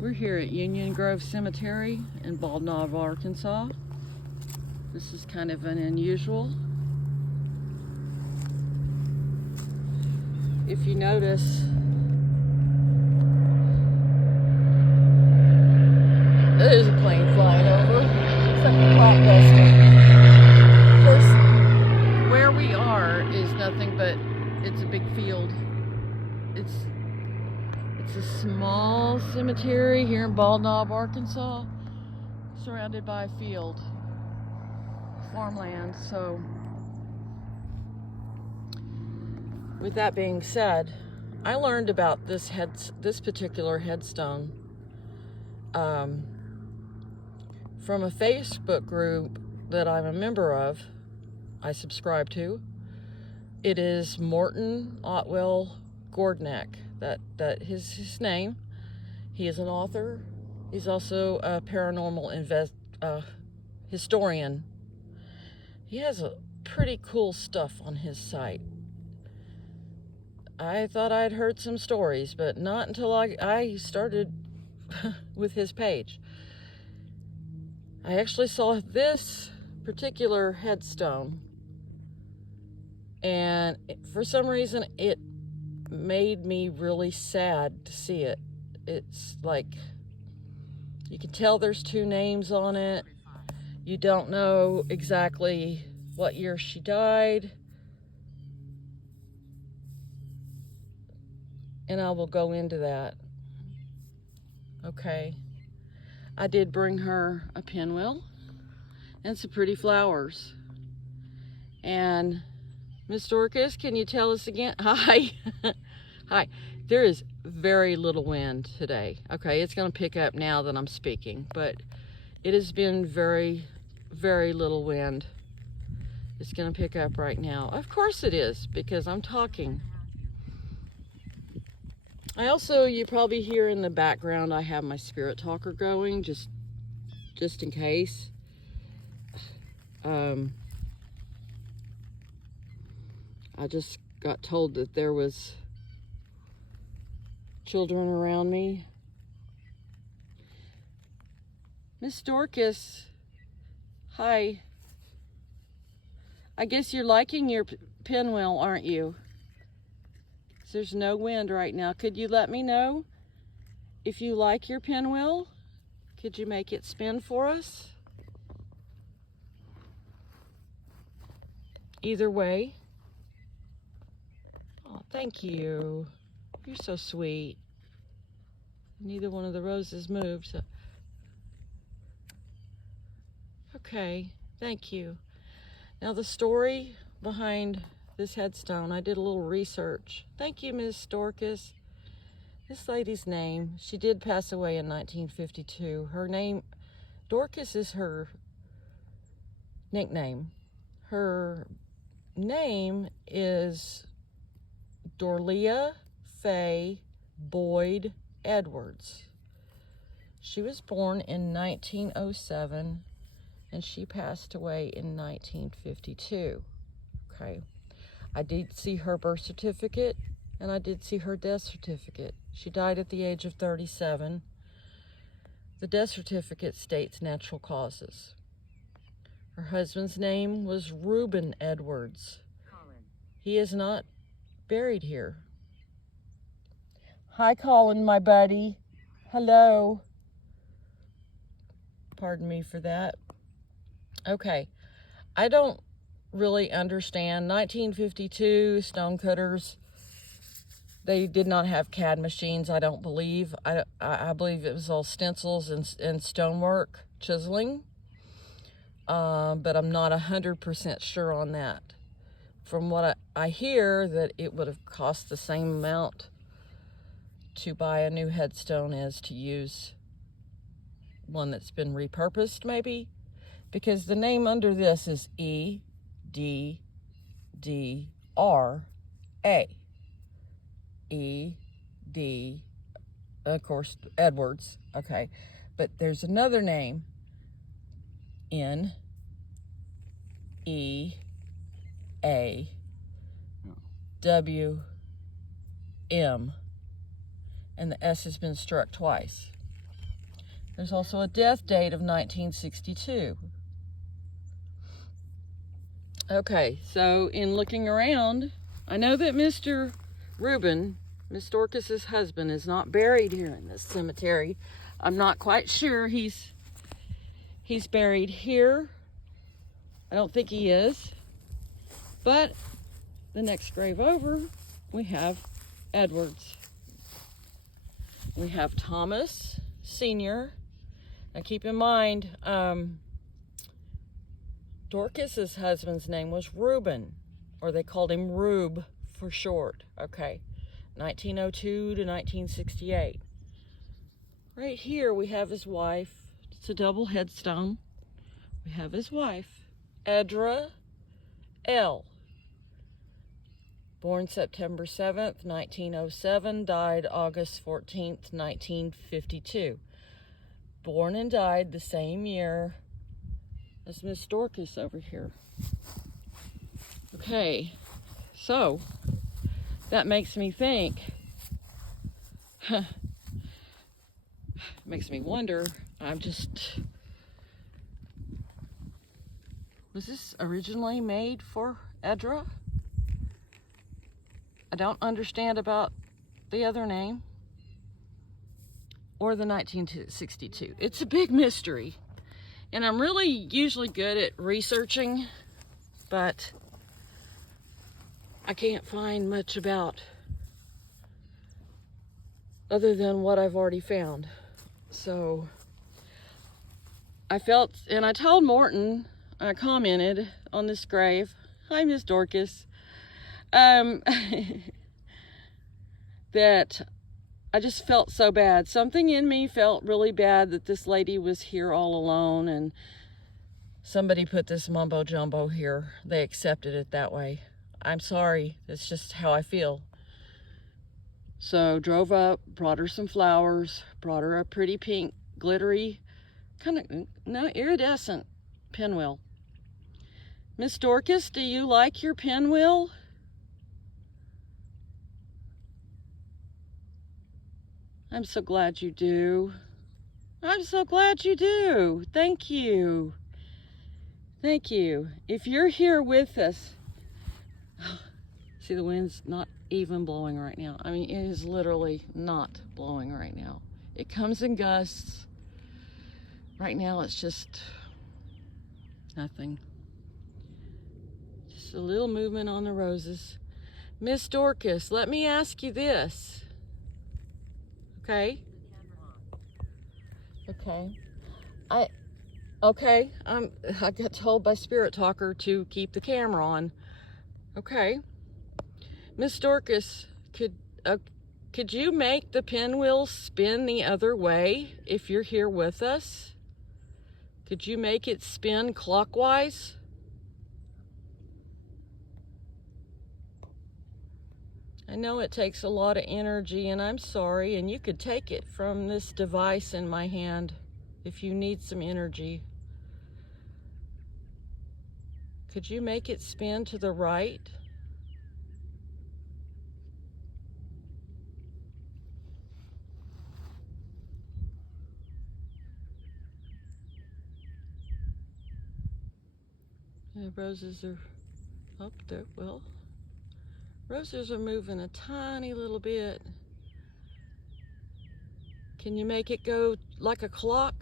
We're here at Union Grove Cemetery in Bald Knob, Arkansas. This is kind of an unusual. If you notice, there's a plane flying over. It's like a cloud duster. Of course, where we are is nothing but, it's a big field. It's a small cemetery here in Bald Knob, Arkansas, surrounded by a field, farmland. So with that being said, I learned about this particular headstone from a Facebook group that I'm a member of. I subscribe to. It is Morton Otwell Gordneck. That is his name. He is an author. He's also a paranormal historian. He has a pretty cool stuff on his site. I thought I'd heard some stories, but not until I started with his page. I actually saw this particular headstone, and for some reason it made me really sad to see it. It's like, you can tell there's two names on it. You don't know exactly what year she died. And I will go into that. Okay. I did bring her a pinwheel and some pretty flowers. And Miss Dorcas, can you tell us again? Hi. Hi. There is very little wind today. Okay, it's going to pick up now that I'm speaking, but it has been very, very little wind. It's going to pick up right now. Of course it is, because I'm talking. I also, you probably hear in the background, I have my spirit talker going, just in case. I just got told that there was children around me. Miss Dorcas, hi. I guess you're liking your pinwheel, aren't you? There's no wind right now. Could you let me know if you like your pinwheel? Could you make it spin for us? Either way. Oh, thank you. You're so sweet. Neither one of the roses moved. So. Okay, thank you. Now the story behind this headstone, I did a little research. Thank you, Miss Dorcas. This lady's name, she did pass away in 1952. Her name, Dorcas, is her nickname. Her name is Dorlia Faye Boyd Edwards. She was born in 1907 and she passed away in 1952. Okay. I did see her birth certificate and I did see her death certificate. She died at the age of 37. The death certificate states natural causes. Her husband's name was Reuben Edwards. He is not buried here. Hi, Colin, my buddy. Hello. Pardon me for that. Okay. I don't really understand. 1952, stonecutters, they did not have CAD machines, I don't believe. I believe it was all stencils and stonework, chiseling. But I'm not 100% sure on that. From what I hear, that it would have cost the same amount to buy a new headstone as to use one that's been repurposed, maybe. Because the name under this is EDDRA. E.D., of course, Edwards. Okay. But there's another name, N-E-A-W-M, and the S has been struck twice. There's also a death date of 1962. Okay, so in looking around, I know that Mr. Reuben, Miss Dorcas's husband, is not buried here in this cemetery. I'm not quite sure he's buried here. I don't think he is. But the next grave over, we have Edwards. We have Thomas Sr. Now keep in mind, Dorcas's husband's name was Reuben, or they called him Rube for short. Okay, 1902 to 1968. Right here we have his wife. It's a double headstone. We have his wife, Edra L. Born September 7th, 1907, died August 14th, 1952. Born and died the same year as Miss Dorcas over here. Okay, so that makes me think, makes me wonder, was this originally made for Edra? I don't understand about the other name or the 1962. It's a big mystery, and I'm really usually good at researching, but I can't find much about other than what I've already found. So I felt, and I told Morton, I commented on this grave, hi Miss Dorcas, that I just felt so bad. Something in me felt really bad that this lady was here all alone, and somebody put this mumbo jumbo here. They accepted it that way. I'm sorry, it's just how I feel. So drove up, brought her some flowers, brought her a pretty pink, glittery, iridescent pinwheel. Miss Dorcas, do you like your pinwheel? I'm so glad you do. I'm so glad you do. Thank you. Thank you. If you're here with us, see, the wind's not even blowing right now. I mean, it is literally not blowing right now. It comes in gusts. Right now, it's just nothing. Just a little movement on the roses. Miss Dorcas, let me ask you this. Okay? Okay. I got told by Spirit Talker to keep the camera on. Okay. Miss Dorcas, could you make the pinwheel spin the other way if you're here with us? Could you make it spin clockwise? I know it takes a lot of energy, and I'm sorry, and you could take it from this device in my hand if you need some energy. Could you make it spin to the right? The roses are up there. Well, roses are moving a tiny little bit. Can you make it go like a clock?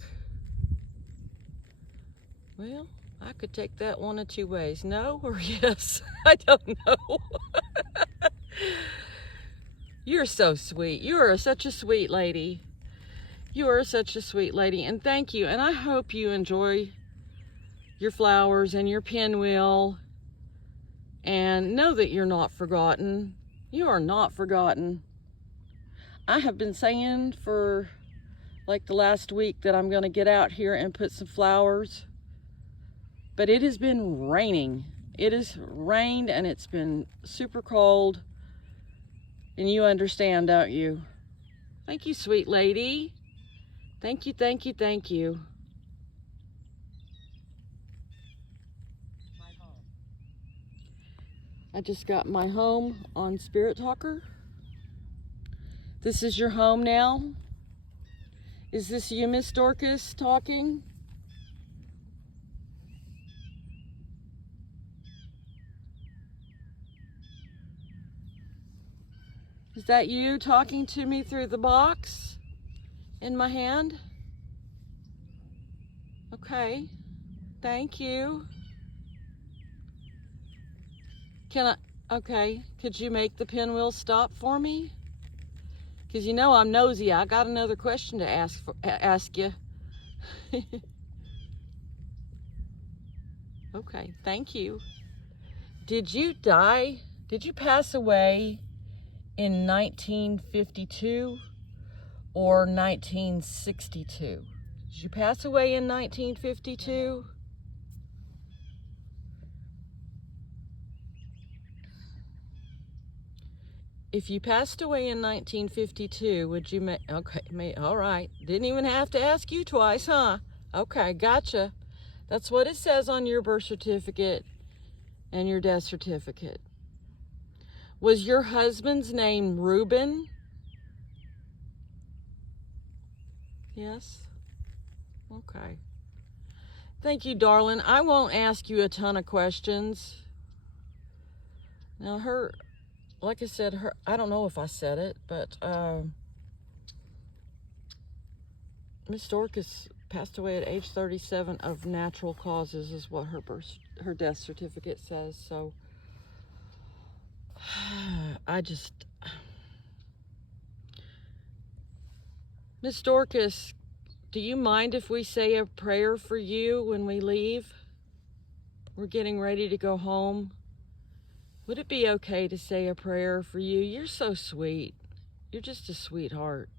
Well, I could take that one of two ways. No or yes? I don't know. You're so sweet. You are such a sweet lady. You are such a sweet lady. And thank you. And I hope you enjoy your flowers and your pinwheel. And know that you're not forgotten. You are not forgotten. I have been saying for like the last week that I'm going to get out here and put some flowers. But it has been raining. It has rained and it's been super cold. And you understand, don't you? Thank you, sweet lady. Thank you, thank you, thank you. I just got my home on Spirit Talker. This is your home now. Is this you, Miss Dorcas, talking? Is that you talking to me through the box in my hand? Okay, thank you. Okay, could you make the pinwheel stop for me? Because you know I'm nosy. I got another question to ask you. Okay, thank you. Did you die? Did you pass away in 1952 or 1962? Did you pass away in 1952? If you passed away in 1952, would you all right. Didn't even have to ask you twice, huh? Okay, gotcha. That's what it says on your birth certificate and your death certificate. Was your husband's name Reuben? Yes? Okay. Thank you, darling. I won't ask you a ton of questions. Now, like I said, I don't know if I said it, but Miss Dorcas passed away at age 37 of natural causes, is what her death certificate says. So Miss Dorcas, do you mind if we say a prayer for you when we leave? We're getting ready to go home. Would it be okay to say a prayer for you? You're so sweet. You're just a sweetheart.